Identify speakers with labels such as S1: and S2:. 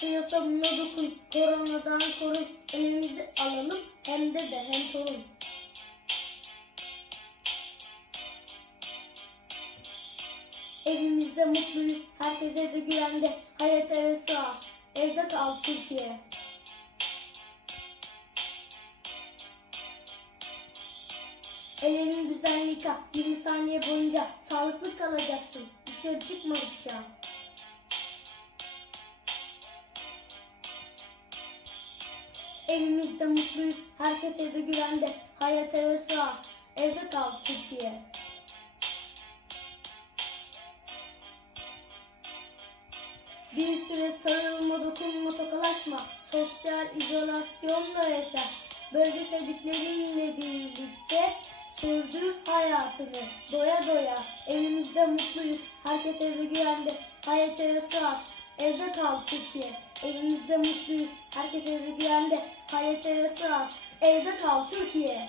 S1: Şu yasamına dokun, koronadan korun. Elimizi alalım, hem de de hem torun. Evimizde mutluyuz, herkese de güvende. Hayat eve sığar, evde kal Türkiye. Ellerini düzenli yıka, 20 saniye boyunca sağlıklı kalacaksın. Dışarı çıkmadıkça. Evimizde mutluyuz, herkes evde güvende. Hayat eve sığar, evde kal Türkiye. Bir süre sarılma, dokunma, tokalaşma. Sosyal izolasyonla yaşa. Böylece sevdiklerinle birlikte sürdür hayatını. Doya doya, evimizde mutluyuz. Herkes evde güvende. Hayat eve sığar. Evde kal Türkiye. Evimizde mutluyuz. Herkes evde güvende. Hayat eve sığar. Evde kal Türkiye.